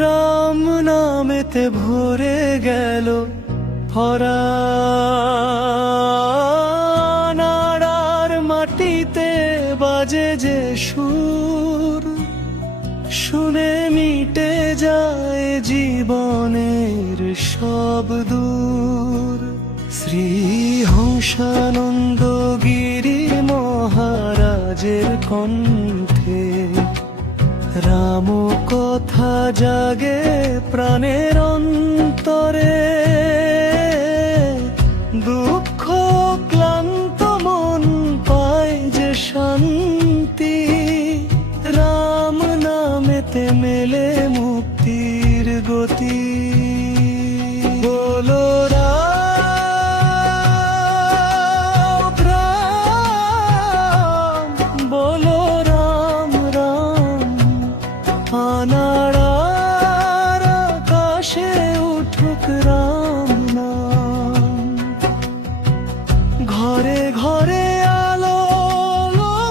রাম নামেতে ভরে গেল হরা নাড়ার মাটিতে বাজে যে সুর, শুনে মিটে যায় জীবনের সব দূর। শ্রী হংসানন্দ গিরি মহারাজের কণ্ঠে রাম কথা জাগে প্রাণের অন্তরে। দুঃখ ক্লান্ত মন পায় যে শান্তি, রাম নামেতে মেলে মুক্তির গতি। বলো রাম রাম, বলো রাম রাম, আনাড়ার আকাশে উঠুক রাম নাম। ঘরে ঘরে আলো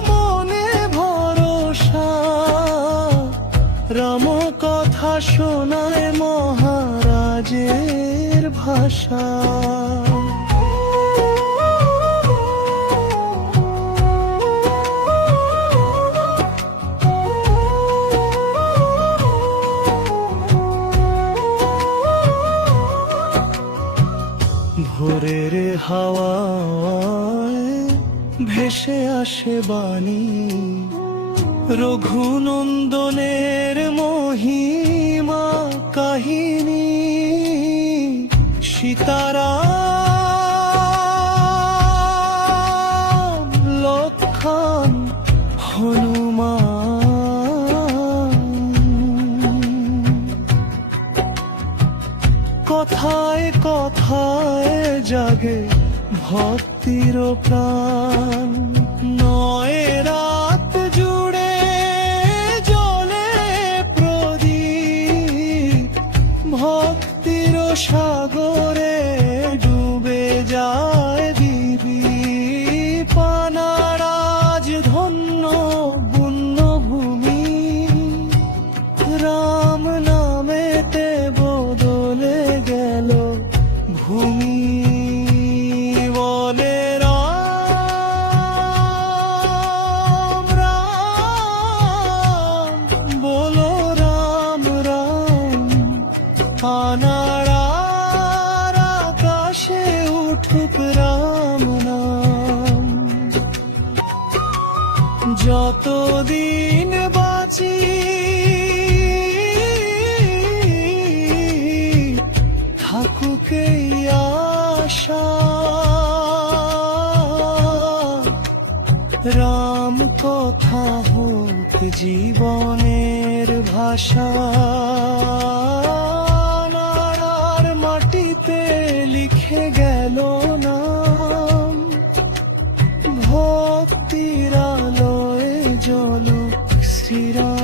মনে ভরসা, রাম কথা শোনায় মহারাজের ভাষা। ভোরের হাওয়ায় ভেসে আসে বাণী, রঘুনন্দনের মহিমা কাহিনী। সীতারাম লক্ষণ হনুমান, কথায় কথায় জাগে ভক্তির প্রাণ। নয় রাত জুড়ে জ্বলে প্রদীপ, ভক্তির সাগরে ডুবে যায় দিবীপ। পানারাজ ধন্য পুণ্যভূমি, রাম নামেতে বদলে গেল ভূমি। বলে রাম রাম, বলো রাম রাম, আনাড়ার আকাশে উঠুক রাম নাম। যতদিন বাঁচি থাকুক এই আশা, রাম কথা হোক জীবনের ভাষা। নাড়ার মাটিতে লিখে গেল নাম, ভক্তির আলোয় জ্বলুক শ্রীরাম।